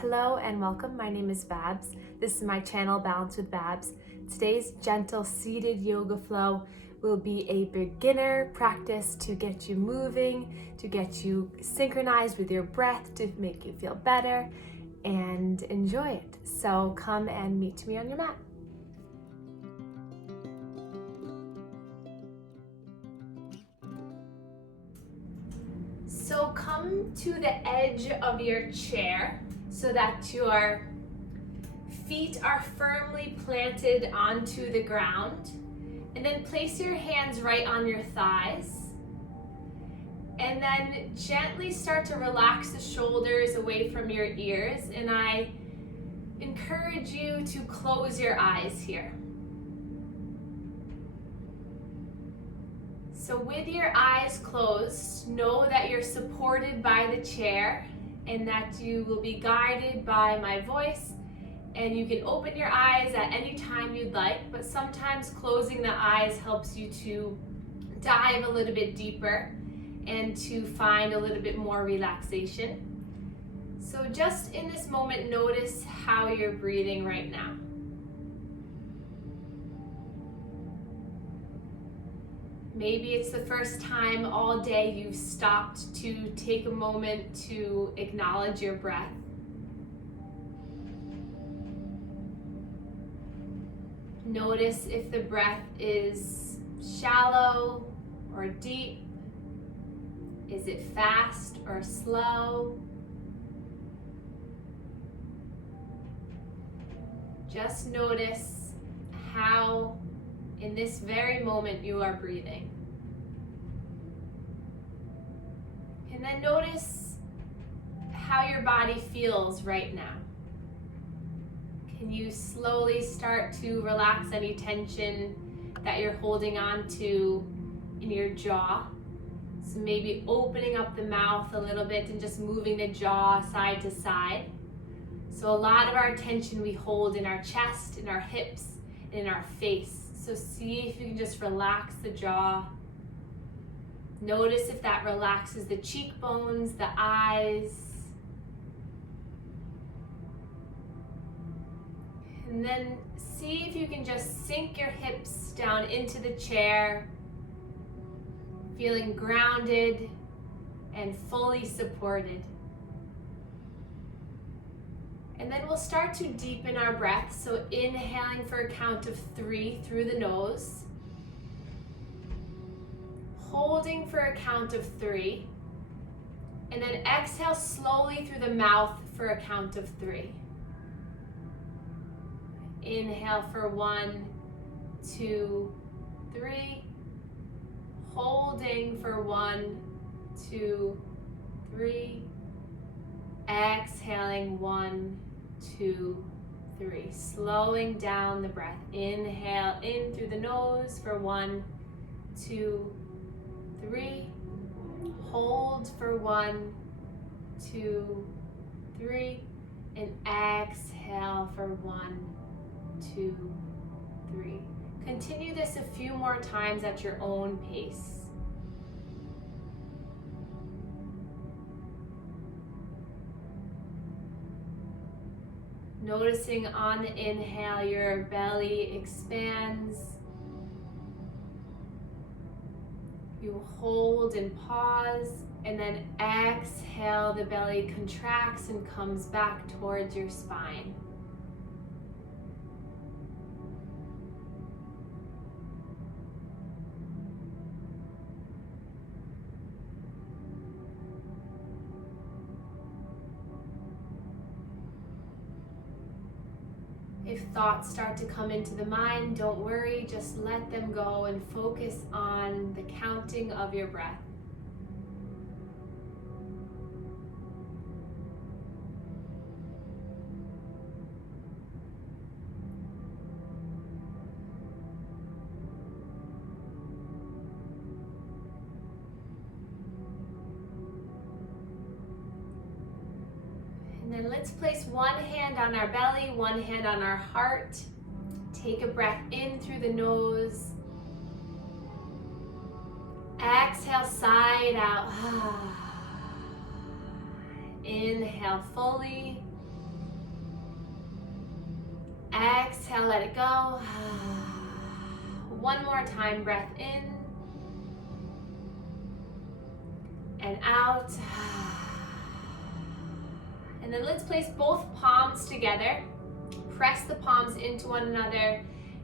Hello and welcome. My name is Babz. This is my channel, Balance with Babz. Today's gentle seated yoga flow will be a beginner practice to get you moving, to get you synchronized with your breath, to make you feel better and enjoy it. So come and meet me on your mat. So come to the edge of your chair so that your feet are firmly planted onto the ground. And then place your hands right on your thighs. And then gently start to relax the shoulders away from your ears. And I encourage you to close your eyes here. So with your eyes closed, know that you're supported by the chair and that you will be guided by my voice. And you can open your eyes at any time you'd like, but sometimes closing the eyes helps you to dive a little bit deeper and to find a little bit more relaxation. So just in this moment, notice how you're breathing right now. Maybe it's the first time all day you've stopped to take a moment to acknowledge your breath. Notice if the breath is shallow or deep. Is it fast or slow? Just notice how in this very moment you are breathing. And then notice how your body feels right now. Can you slowly start to relax any tension that you're holding on to in your jaw? So maybe opening up the mouth a little bit and just moving the jaw side to side. So a lot of our tension we hold in our chest, in our hips, and in our face. So see if you can just relax the jaw. Notice if that relaxes the cheekbones, the eyes. And then see if you can just sink your hips down into the chair, feeling grounded and fully supported. And then we'll start to deepen our breath. So inhaling for a count of 3 through the nose. Holding for a count of 3. And then exhale slowly through the mouth for a count of 3. Inhale for 1, 2, 3. Holding for 1, 2, 3. Exhaling 1, 2, 3. Slowing down the breath. Inhale in through the nose for 1, 2, 3. Hold for 1, 2, 3. And exhale for 1, 2, 3. Continue this a few more times at your own pace. Noticing on the inhale, your belly expands. You hold and pause, and then exhale, the belly contracts and comes back towards your spine. If thoughts start to come into the mind, don't worry, just let them go and focus on the counting of your breath. And then let's place one hand on our belly, one hand on our heart. Take a breath in through the nose. Exhale, side out. Inhale fully. Exhale, let it go. One more time, breath in and out. And then let's place both palms together. Press the palms into one another.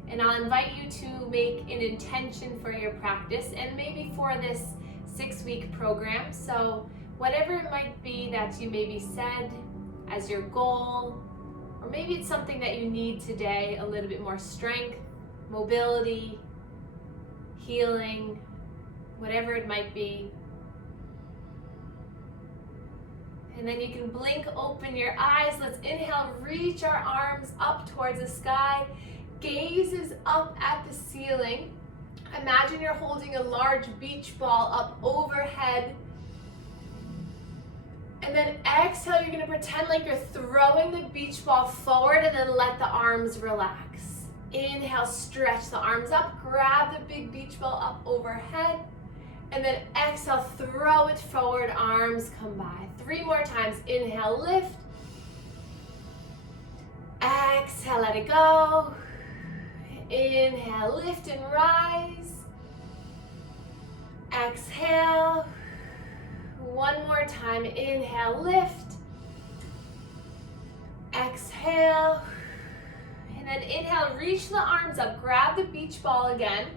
And I'll invite you to make an intention for your practice and maybe for this 6-week program. So whatever it might be that you maybe said as your goal, or maybe it's something that you need today, a little bit more strength, mobility, healing, whatever it might be. And then you can blink open your eyes. Let's inhale, reach our arms up towards the sky. Gaze is up at the ceiling. Imagine you're holding a large beach ball up overhead. And then exhale, you're gonna pretend like you're throwing the beach ball forward and then let the arms relax. Inhale, stretch the arms up, grab the big beach ball up overhead. And then exhale, throw it forward, arms come by. 3 more times, inhale, lift. Exhale, let it go. Inhale, lift and rise. Exhale. One more time, inhale, lift. Exhale. And then inhale, reach the arms up, grab the beach ball again.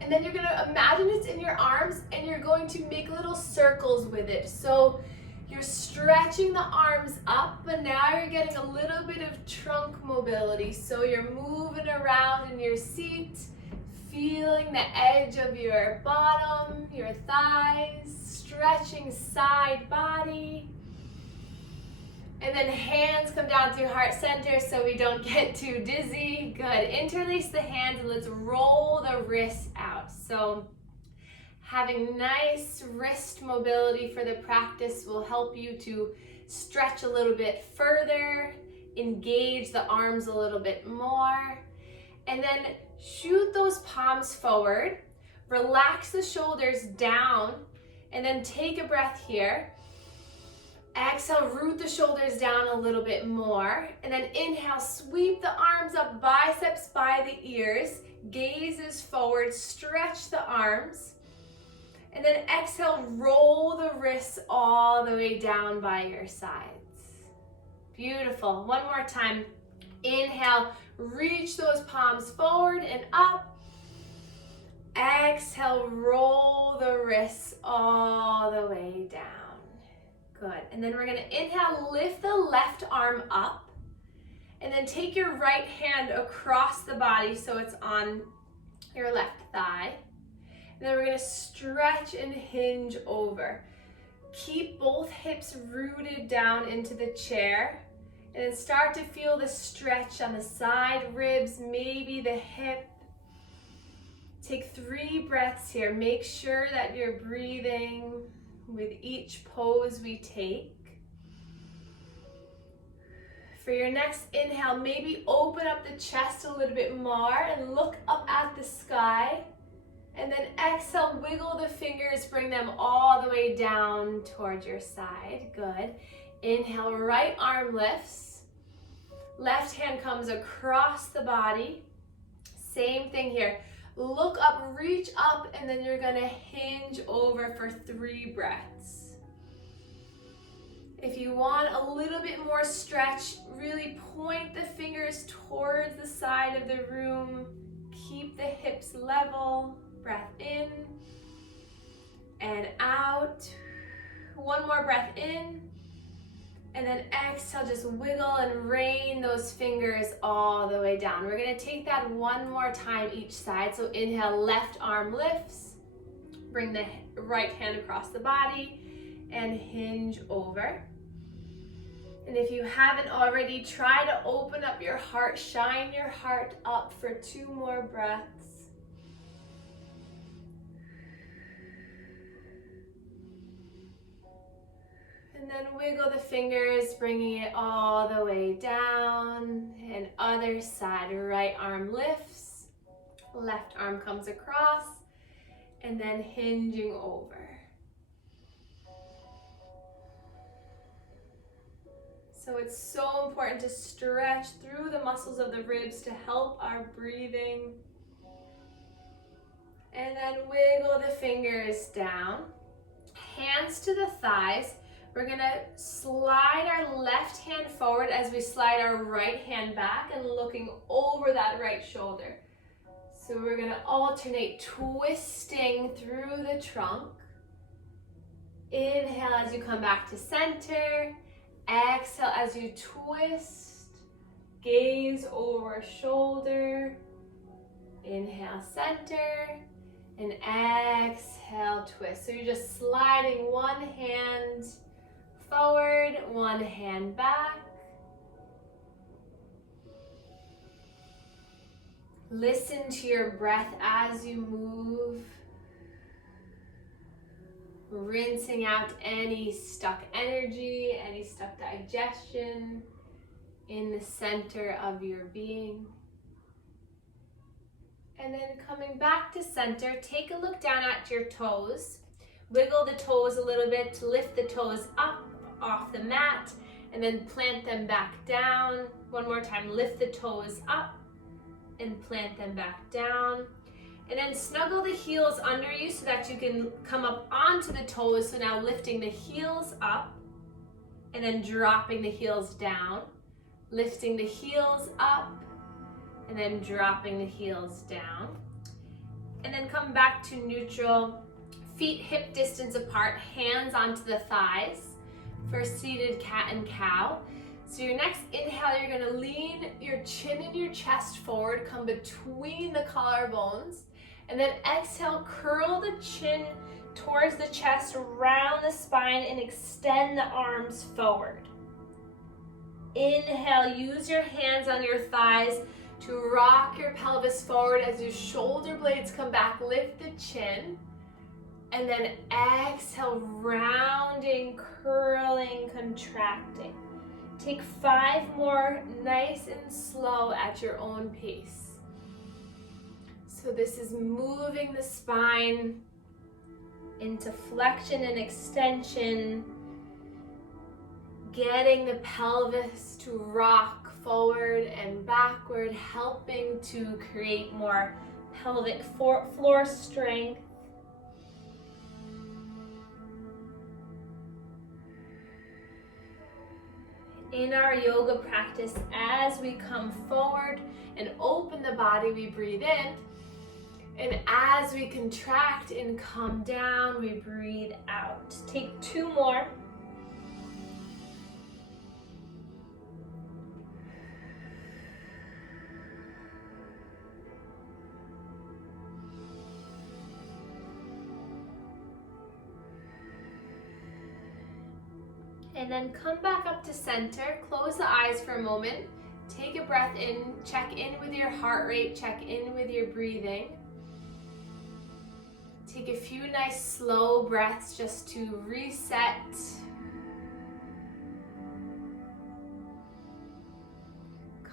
And then you're gonna imagine it's in your arms and you're going to make little circles with it. So you're stretching the arms up, but now you're getting a little bit of trunk mobility. So you're moving around in your seat, feeling the edge of your bottom, your thighs, stretching side body. And then hands come down through heart center so we don't get too dizzy. Good. Interlace the hands and let's roll the wrists out. So having nice wrist mobility for the practice will help you to stretch a little bit further, engage the arms a little bit more, and then shoot those palms forward. Relax the shoulders down, and then take a breath here. Exhale, root the shoulders down a little bit more. And then inhale, sweep the arms up, biceps by the ears. Gaze is forward, stretch the arms. And then exhale, roll the wrists all the way down by your sides. Beautiful. One more time. Inhale, reach those palms forward and up. Exhale, roll the wrists all the way down. Good. And then we're going to inhale, lift the left arm up, and then take your right hand across the body so it's on your left thigh. And then we're going to stretch and hinge over. Keep both hips rooted down into the chair, and then start to feel the stretch on the side ribs, maybe the hip. Take 3 breaths here. Make sure that you're breathing with each pose we take. For your next inhale, maybe open up the chest a little bit more and look up at the sky. And then exhale, wiggle the fingers, bring them all the way down towards your side. Good. Inhale, right arm lifts. Left hand comes across the body. Same thing here. Look up, reach up, and then you're gonna hinge over for 3 breaths. If you want a little bit more stretch, really point the fingers towards the side of the room. Keep the hips level. Breath in and out. One more breath in. And then exhale, just wiggle and rain those fingers all the way down. We're gonna take that one more time each side. So inhale, left arm lifts. Bring the right hand across the body and hinge over. And if you haven't already, try to open up your heart, shine your heart up for 2 more breaths. And then wiggle the fingers, bringing it all the way down. And other side, right arm lifts, left arm comes across, and then hinging over. So it's so important to stretch through the muscles of the ribs to help our breathing. And then wiggle the fingers down. Hands to the thighs. We're gonna slide our left hand forward as we slide our right hand back and looking over that right shoulder. So we're gonna alternate twisting through the trunk. Inhale as you come back to center. Exhale as you twist. Gaze over shoulder. Inhale, center. And exhale, twist. So you're just sliding one hand forward, one hand back. Listen to your breath as you move. Rinsing out any stuck energy, any stuck digestion in the center of your being. And then coming back to center, take a look down at your toes. Wiggle the toes a little bit to lift the toes up off the mat and then plant them back down. One more time, lift the toes up and plant them back down. And then snuggle the heels under you so that you can come up onto the toes. So now lifting the heels up and then dropping the heels down. Lifting the heels up and then dropping the heels down. And then come back to neutral, feet hip distance apart, hands onto the thighs for seated cat and cow. So your next inhale, you're gonna lean your chin and your chest forward, come between the collarbones, and then exhale, curl the chin towards the chest, round the spine, and extend the arms forward. Inhale, use your hands on your thighs to rock your pelvis forward as your shoulder blades come back, lift the chin, and then exhale, rounding, curling, contracting. Take 5 more, nice and slow at your own pace. So this is moving the spine into flexion and extension, getting the pelvis to rock forward and backward, helping to create more pelvic floor strength. In our yoga practice, as we come forward and open the body, we breathe in. And as we contract and come down, we breathe out. Take 2 more. And then come back up to center, close the eyes for a moment, take a breath in, check in with your heart rate, check in with your breathing. Take a few nice slow breaths just to reset.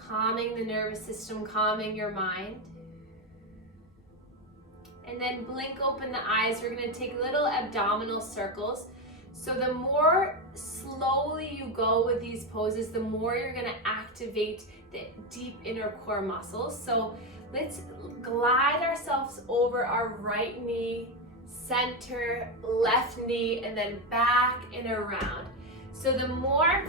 Calming the nervous system, calming your mind. And then blink open the eyes. We're going to take little abdominal circles. So the more slowly you go with these poses, the more you're going to activate the deep inner core muscles. So let's glide ourselves over our right knee, center, left knee, and then back and around. So the more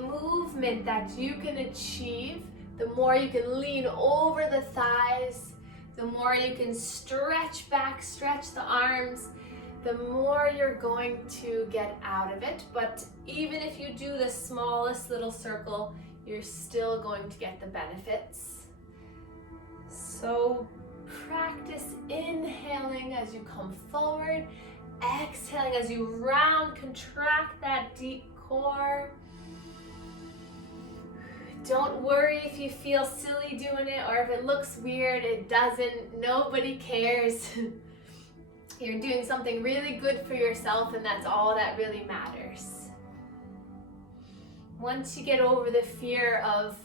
movement that you can achieve, the more you can lean over the thighs, the more you can stretch back, stretch the arms, the more you're going to get out of it. But even if you do the smallest little circle, you're still going to get the benefits. So practice inhaling as you come forward, exhaling as you round, contract that deep core. Don't worry if you feel silly doing it or if it looks weird. It doesn't. Nobody cares. You're doing something really good for yourself, and that's all that really matters. Once you get over the fear of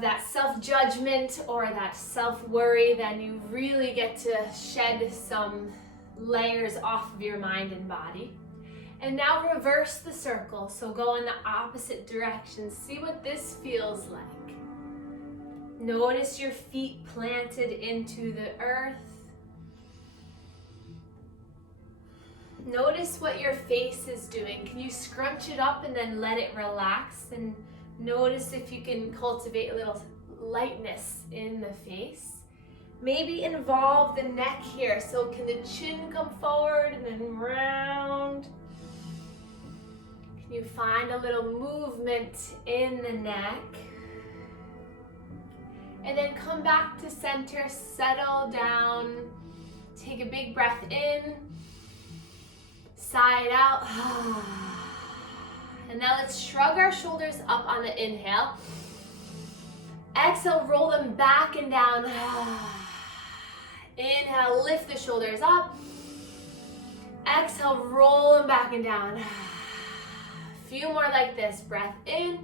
that self-judgment or that self-worry, then you really get to shed some layers off of your mind and body. And now reverse the circle. So go in the opposite direction. See what this feels like. Notice your feet planted into the earth. Notice what your face is doing. Can you scrunch it up and then let it relax? And notice if you can cultivate a little lightness in the face. Maybe involve the neck here. So can the chin come forward and then round? Can you find a little movement in the neck? And then come back to center, settle down. Take a big breath in, sigh it out. And now let's shrug our shoulders up on the inhale. Exhale, roll them back and down. Inhale, lift the shoulders up. Exhale, roll them back and down. A few more like this. Breath in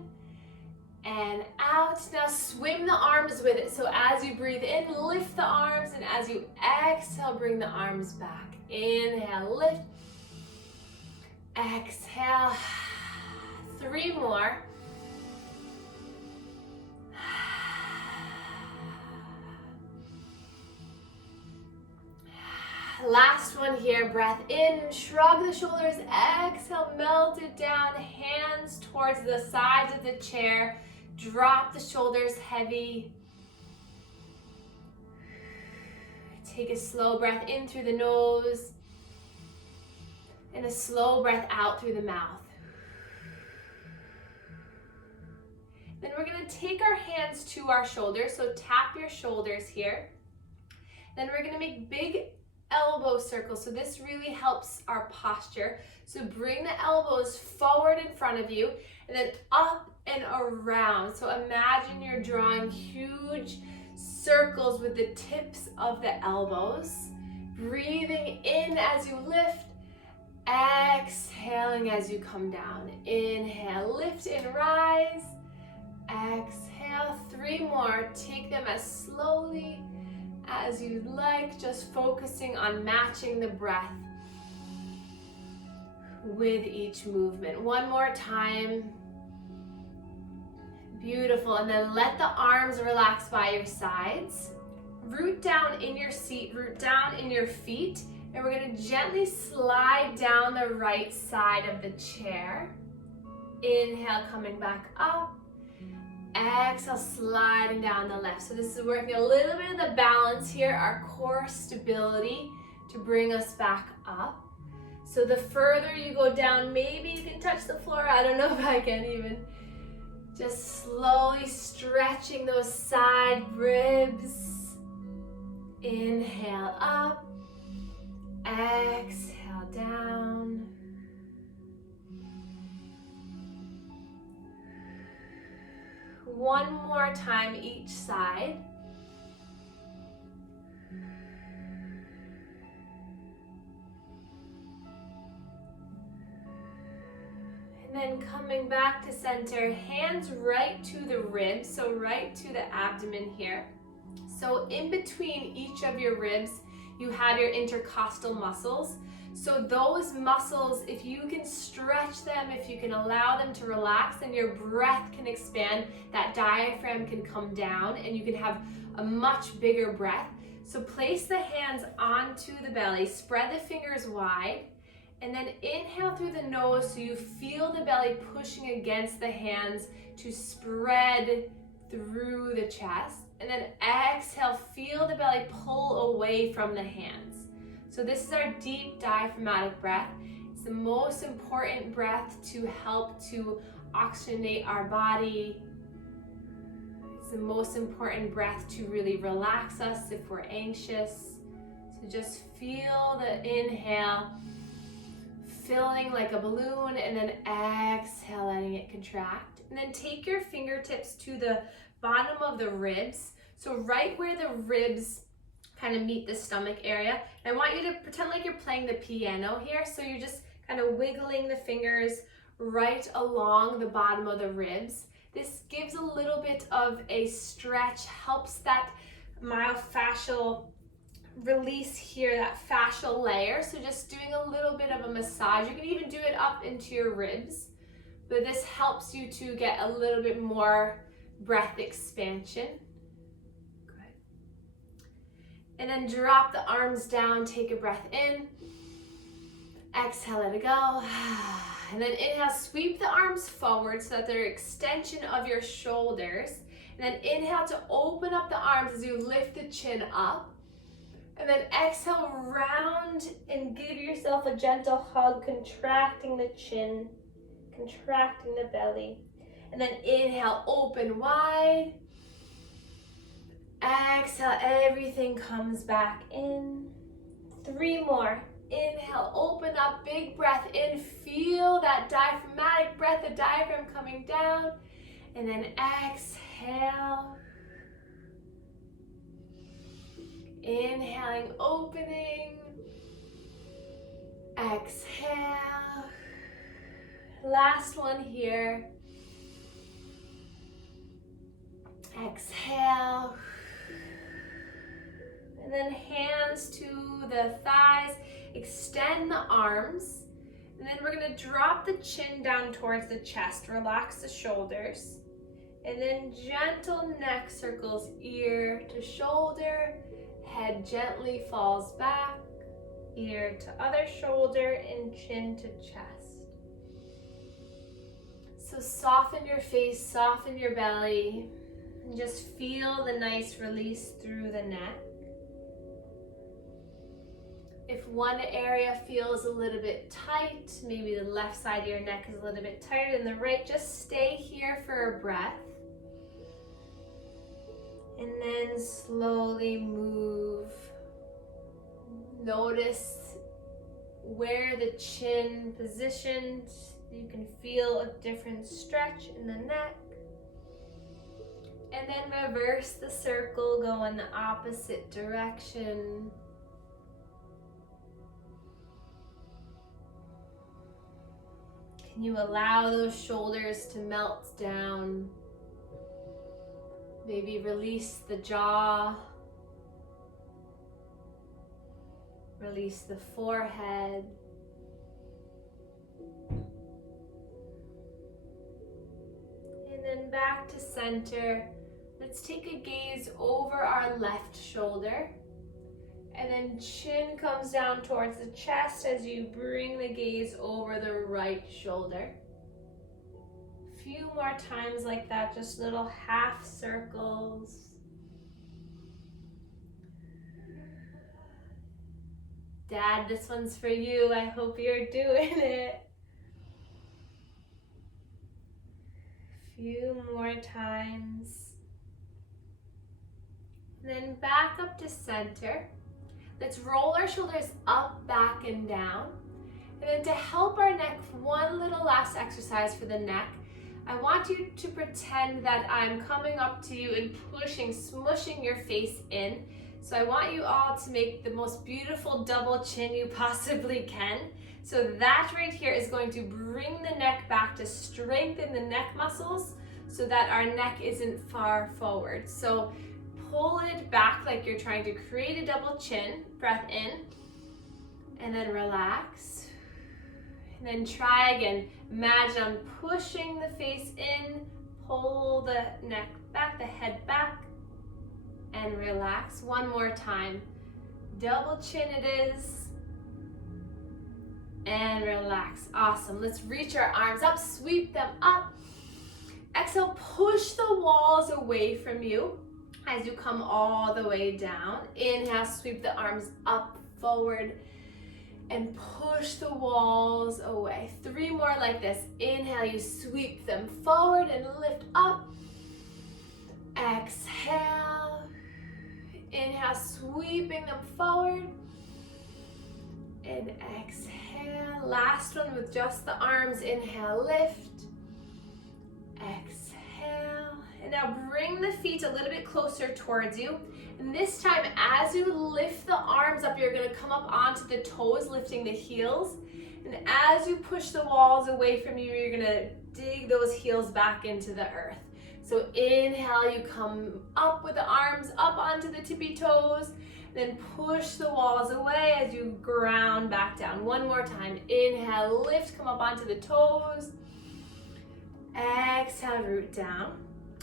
and out. Now swim the arms with it. So as you breathe in, lift the arms, and as you exhale, bring the arms back. Inhale, lift. Exhale. 3 more. Last one here, breath in, shrug the shoulders, exhale, melt it down, hands towards the sides of the chair, drop the shoulders heavy. Take a slow breath in through the nose, and a slow breath out through the mouth. Then we're gonna take our hands to our shoulders, so tap your shoulders here. Then we're gonna make big elbow circles. So this really helps our posture. So bring the elbows forward in front of you and then up and around. So imagine you're drawing huge circles with the tips of the elbows. Breathing in as you lift, exhaling as you come down. Inhale, lift and rise. Exhale, 3 more. Take them as slowly as you'd like, just focusing on matching the breath with each movement. 1 more time. Beautiful. And then let the arms relax by your sides. Root down in your seat, root down in your feet, and we're going to gently slide down the right side of the chair. Inhale, coming back up. Exhale, sliding down the left. So this is working a little bit of the balance here, our core stability to bring us back up. So the further you go down, maybe you can touch the floor. I don't know if I can even. Just slowly stretching those side ribs. Inhale up. Exhale down. One more time each side. And then coming back to center, hands right to the ribs, so right to the abdomen here. So in between each of your ribs, you have your intercostal muscles. So those muscles, if you can stretch them, if you can allow them to relax, then your breath can expand, that diaphragm can come down, and you can have a much bigger breath. So place the hands onto the belly, spread the fingers wide, and then inhale through the nose so you feel the belly pushing against the hands to spread through the chest. And then exhale, feel the belly pull away from the hands. So this is our deep diaphragmatic breath. It's the most important breath to help to oxygenate our body. It's the most important breath to really relax us if we're anxious. So just feel the inhale, filling like a balloon, and then exhale, letting it contract. And then take your fingertips to the bottom of the ribs. So right where the ribs kind of meet the stomach area. And I want you to pretend like you're playing the piano here. So you're just kind of wiggling the fingers right along the bottom of the ribs. This gives a little bit of a stretch, helps that myofascial release here, that fascial layer. So just doing a little bit of a massage. You can even do it up into your ribs, but this helps you to get a little bit more breath expansion. Good. And then drop the arms down, take a breath in. Exhale, let it go. And then inhale, sweep the arms forward so that they're extension of your shoulders. And then inhale to open up the arms as you lift the chin up. And then exhale, round and give yourself a gentle hug, contracting the chin, contracting the belly. And then inhale, open wide. Exhale, everything comes back in. 3 more. Inhale, open up, big breath in. Feel that diaphragmatic breath, the diaphragm coming down. And then exhale. Inhaling, opening. Exhale. Last one here. Exhale. And then hands to the thighs. Extend the arms. And then we're going to drop the chin down towards the chest. Relax the shoulders. And then gentle neck circles, ear to shoulder. Head gently falls back. Ear to other shoulder and chin to chest. So soften your face, soften your belly. And just feel the nice release through the neck. If one area feels a little bit tight, maybe the left side of your neck is a little bit tighter than the right, just stay here for a breath. And then slowly move. Notice where the chin positioned. You can feel a different stretch in the neck. And then reverse the circle, go in the opposite direction. Can you allow those shoulders to melt down? Maybe release the jaw. Release the forehead. And then back to center. Let's take a gaze over our left shoulder. And then chin comes down towards the chest as you bring the gaze over the right shoulder. A few more times like that, just little half circles. Dad, this one's for you. I hope you're doing it. A few more times. And then back up to center. Let's roll our shoulders up, back, and down. And then to help our neck, one little last exercise for the neck. I want you to pretend that I'm coming up to you and pushing, smushing your face in. So I want you all to make the most beautiful double chin you possibly can. So that right here is going to bring the neck back to strengthen the neck muscles so that our neck isn't far forward. So pull it back like you're trying to create a double chin. Breath in, and then relax. And then try again. Imagine I'm pushing the face in, pull the neck back, the head back, and relax. One more time. Double chin it is. And relax. Awesome. Let's reach our arms up, sweep them up. Exhale, push the walls away from you as you come all the way down. Inhale, sweep the arms up, forward, and push the walls away. 3 more like this. Inhale, you sweep them forward and lift up. Exhale. Inhale, sweeping them forward. And exhale. Last one with just the arms. Inhale, lift. Exhale. And now bring the feet a little bit closer towards you. And this time, as you lift the arms up, you're going to come up onto the toes, lifting the heels. And as you push the walls away from you, you're going to dig those heels back into the earth. So inhale, you come up with the arms up onto the tippy toes. Then push the walls away as you ground back down. One more time. Inhale, lift, come up onto the toes. Exhale, root down.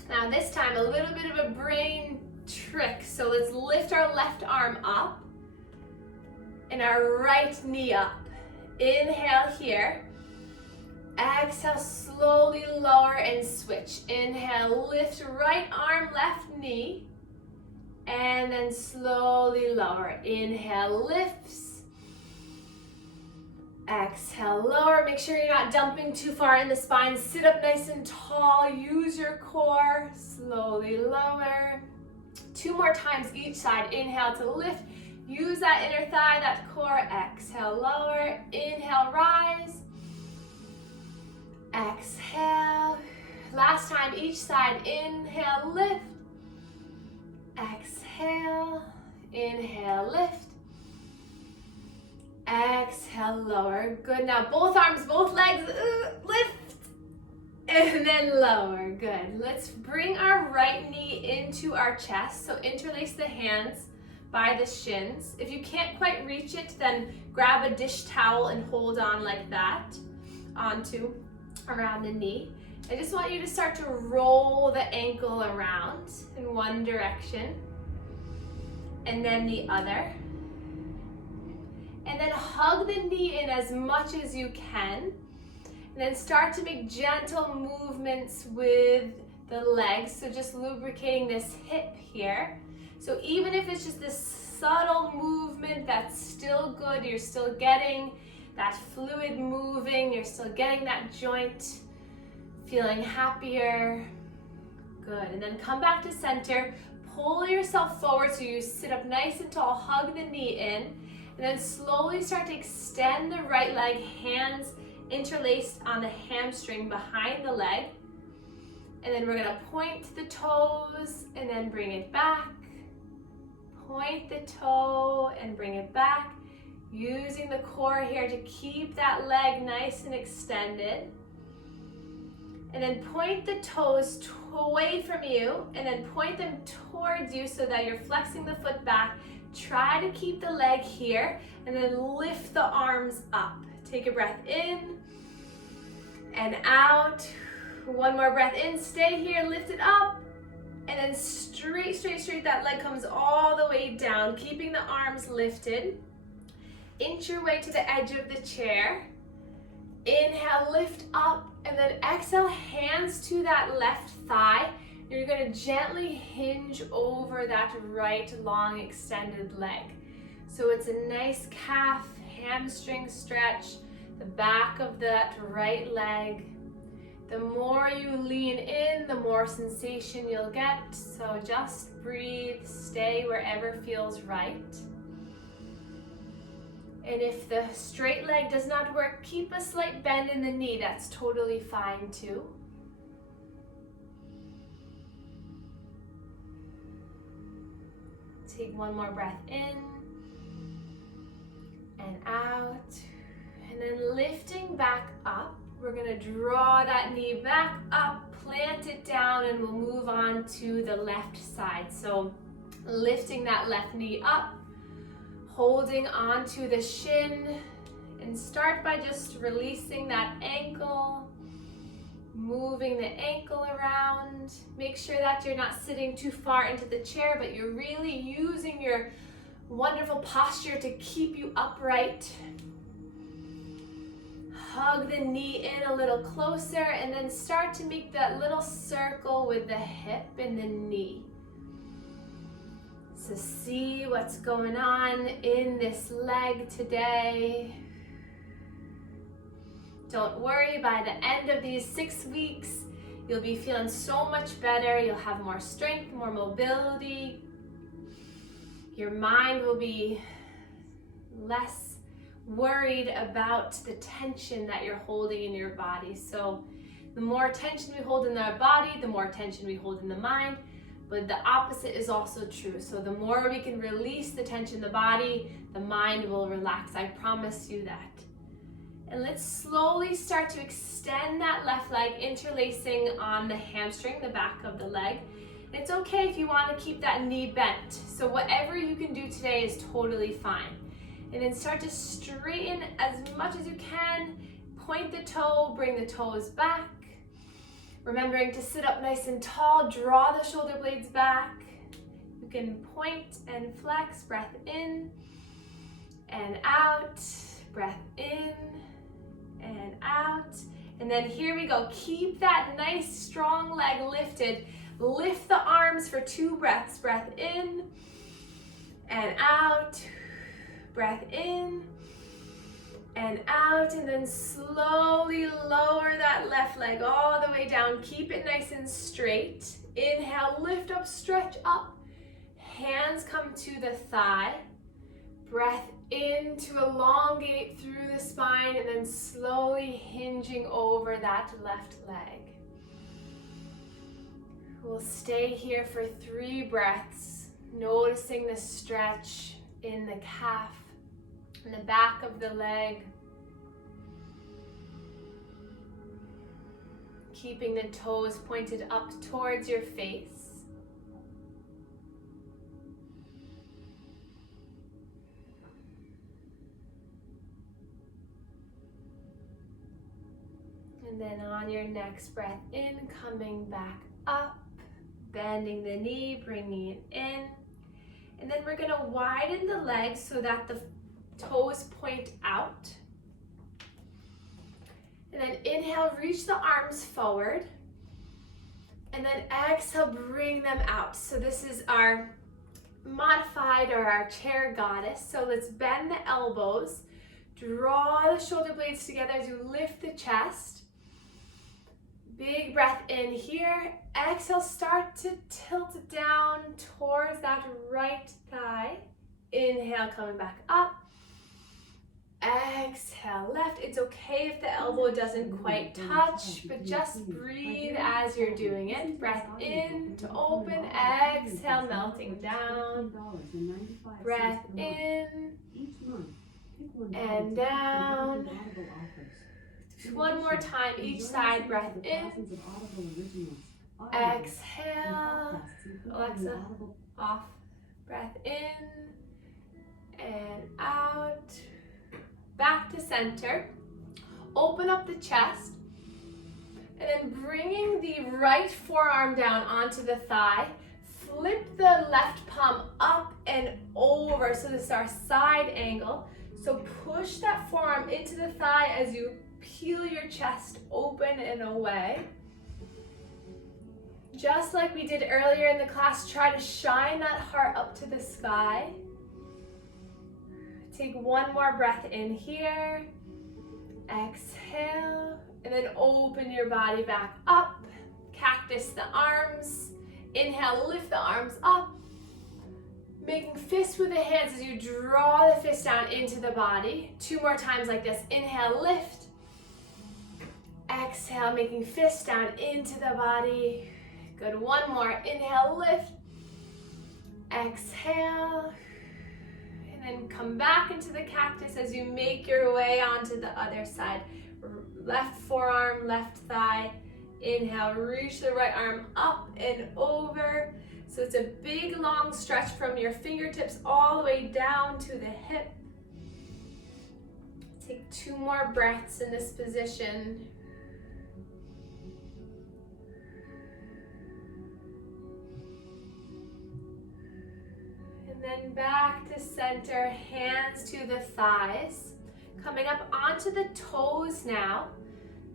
Now this time, a little bit of a brain trick. So let's lift our left arm up and our right knee up. Inhale here. Exhale, slowly lower and switch. Inhale, lift right arm, left knee. And then slowly lower. Inhale, lifts. Exhale, lower. Make sure you're not dumping too far in the spine. Sit up nice and tall. Use your core. Slowly lower. 2 more times each side. Inhale to lift. Use that inner thigh, that core. Exhale, lower. Inhale, rise. Exhale. Last time each side. Inhale, lift. Exhale. Inhale, lift. Exhale, lower. Good. Now both arms, both legs, lift. And then lower. Good. Let's bring our right knee into our chest. So interlace the hands by the shins. If you can't quite reach it, then grab a dish towel and hold on like that onto around the knee. I just want you to start to roll the ankle around in one direction and then the other. And then hug the knee in as much as you can. And then start to make gentle movements with the legs. So just lubricating this hip here. So even if it's just this subtle movement, that's still good. You're still getting that fluid moving. You're still getting that joint feeling happier. Good. And then come back to center. Pull yourself forward so you sit up nice and tall. Hug the knee in. And then slowly start to extend the right leg, hands interlaced on the hamstring behind the leg. And then we're going to point the toes and then bring it back. Point the toe and bring it back. Using the core here to keep that leg nice and extended. And then point the toes away from you and then point them towards you so that you're flexing the foot back. Try to keep the leg here and then lift the arms up. Take a breath in and out. One more breath in, stay here, lift it up. And then straight, straight, straight, that leg comes all the way down, keeping the arms lifted. Inch your way to the edge of the chair. Inhale, lift up, and then exhale, hands to that left thigh. You're going to gently hinge over that right long extended leg. So it's a nice calf, hamstring stretch, the back of that right leg. The more you lean in, the more sensation you'll get. So just breathe, stay wherever feels right. And if the straight leg does not work, keep a slight bend in the knee. That's totally fine too. Take one more breath in and out. And then lifting back up, we're going to draw that knee back up, plant it down, and we'll move on to the left side. So lifting that left knee up, holding onto the shin, and start by just releasing that ankle, moving the ankle around. Make sure that you're not sitting too far into the chair, but you're really using your wonderful posture to keep you upright. Hug the knee in a little closer and then start to make that little circle with the hip and the knee. So see what's going on in this leg today. Don't worry, by the end of these 6 weeks, you'll be feeling so much better. You'll have more strength, more mobility. Your mind will be less worried about the tension that you're holding in your body. So the more tension we hold in our body, the more tension we hold in the mind. But the opposite is also true. So the more we can release the tension in the body, the mind will relax. I promise you that. And let's slowly start to extend that left leg, interlacing on the hamstring, the back of the leg. It's okay if you want to keep that knee bent. So whatever you can do today is totally fine. And then start to straighten as much as you can. Point the toe, bring the toes back. Remembering to sit up nice and tall, draw the shoulder blades back. You can point and flex, breath in and out, breath in and out. And then here we go. Keep that nice strong leg lifted. Lift the arms for 2 breaths. Breath in and out. Breath in and out. And then slowly lower that left leg all the way down. Keep it nice and straight. Inhale, lift up, stretch up. Hands come to the thigh. Breath in to elongate through the spine, and then slowly hinging over that left leg. We'll stay here for 3 breaths, noticing the stretch in the calf and the back of the leg. Keeping the toes pointed up towards your face. And then on your next breath in, coming back up, bending the knee, bringing it in. And then we're gonna widen the legs so that the toes point out. And then inhale, reach the arms forward. And then exhale, bring them out. So this is our modified or our chair goddess. So let's bend the elbows, draw the shoulder blades together as you lift the chest. Big breath in here. Exhale, start to tilt down towards that right thigh. Inhale, coming back up. Exhale, left. It's okay if the elbow doesn't quite touch, but just breathe as you're doing it. Breath in to open. Exhale, melting down. Breath in and down. One more time, each side, breath in. Exhale. Alexa, off. Breath in and out. Back to center. Open up the chest. And then bringing the right forearm down onto the thigh. Flip the left palm up and over. So this is our side angle. So push that forearm into the thigh as you peel your chest open and away. Just like we did earlier in the class, try to shine that heart up to the sky. Take one more breath in here. Exhale, and then open your body back up. Cactus the arms. Inhale, lift the arms up. Making fists with the hands as you draw the fist down into the body. 2 more times like this. Inhale, lift. Exhale, making fists down into the body. Good, one more. Inhale, lift. Exhale. And then come back into the cactus as you make your way onto the other side. Left forearm, left thigh. Inhale, reach the right arm up and over. So it's a big long stretch from your fingertips all the way down to the hip. Take 2 more breaths in this position. And then back to center, hands to the thighs. Coming up onto the toes now.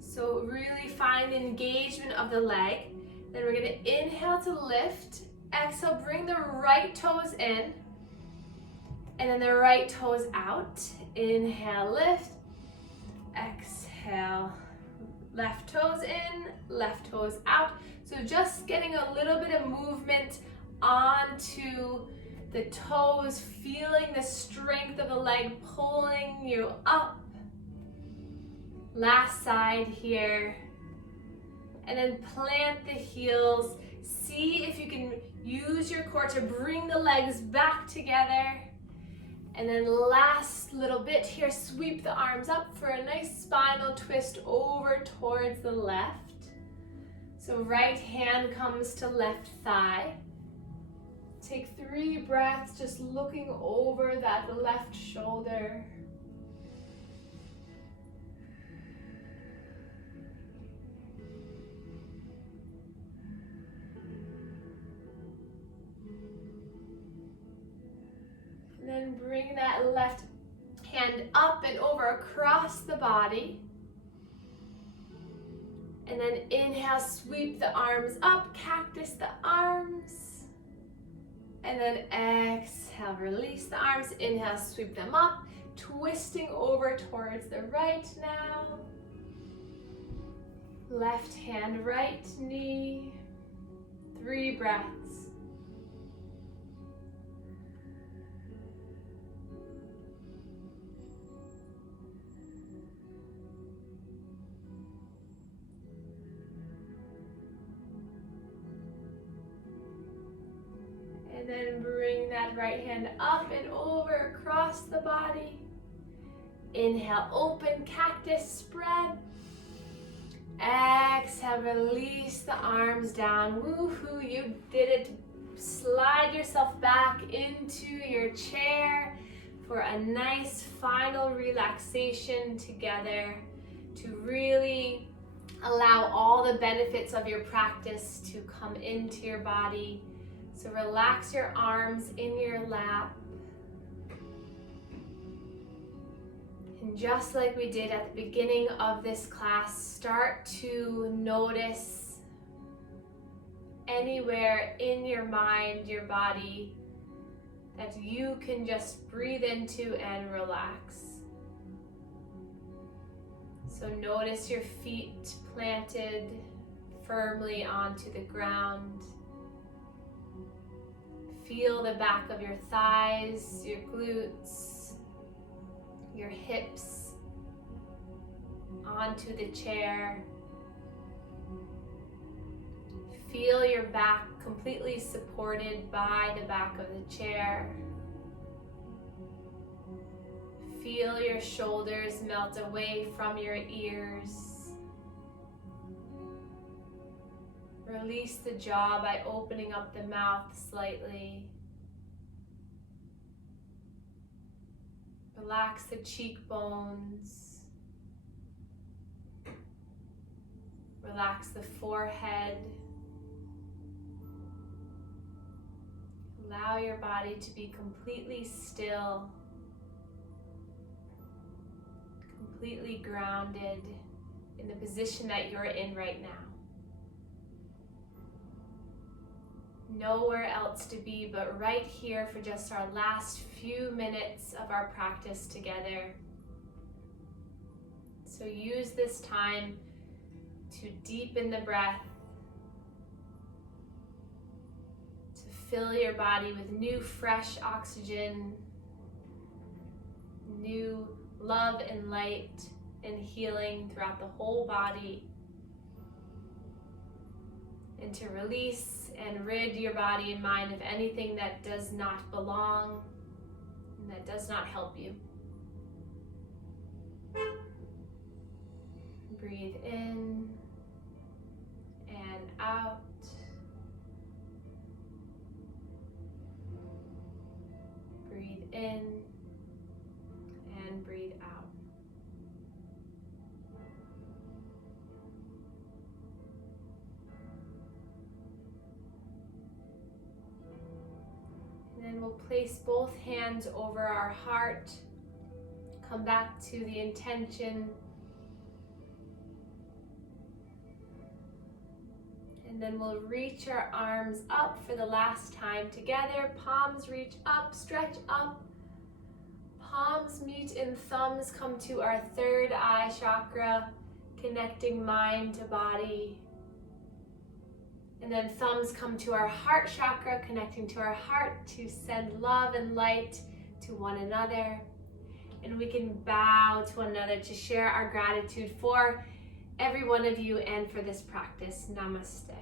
So really find the engagement of the leg. Then we're gonna inhale to lift. Exhale, bring the right toes in. And then the right toes out. Inhale, lift. Exhale, left toes in, left toes out. So just getting a little bit of movement onto the toes, feeling the strength of the leg pulling you up. Last side here. And then plant the heels. See if you can use your core to bring the legs back together. And then last little bit here, sweep the arms up for a nice spinal twist over towards the left. So right hand comes to left thigh. Take 3 breaths, just looking over that left shoulder. And then bring that left hand up and over across the body. And then inhale, sweep the arms up, cactus the arms. And then exhale, release the arms, inhale, sweep them up, twisting over towards the right now. Left hand, right knee, 3 breaths. And then bring that right hand up and over across the body. Inhale, open, cactus, spread. Exhale, release the arms down. Woohoo, you did it. Slide yourself back into your chair for a nice final relaxation together to really allow all the benefits of your practice to come into your body. So relax your arms in your lap. And just like we did at the beginning of this class, start to notice anywhere in your mind, your body, that you can just breathe into and relax. So notice your feet planted firmly onto the ground. Feel the back of your thighs, your glutes, your hips onto the chair. Feel your back completely supported by the back of the chair. Feel your shoulders melt away from your ears. Release the jaw by opening up the mouth slightly. Relax the cheekbones. Relax the forehead. Allow your body to be completely still, completely grounded in the position that you're in right now. Nowhere else to be but right here for just our last few minutes of our practice together. So use this time to deepen the breath, to fill your body with new fresh oxygen, new love and light and healing throughout the whole body, and to release and rid your body and mind of anything that does not belong and that does not help you. Breathe in and out. Breathe in and breathe out. And then we'll place both hands over our heart. Come back to the intention. And then we'll reach our arms up for the last time together. Palms reach up, stretch up. Palms meet and thumbs come to our third eye chakra, connecting mind to body. And then thumbs come to our heart chakra, connecting to our heart to send love and light to one another. And we can bow to one another to share our gratitude for every one of you and for this practice. Namaste.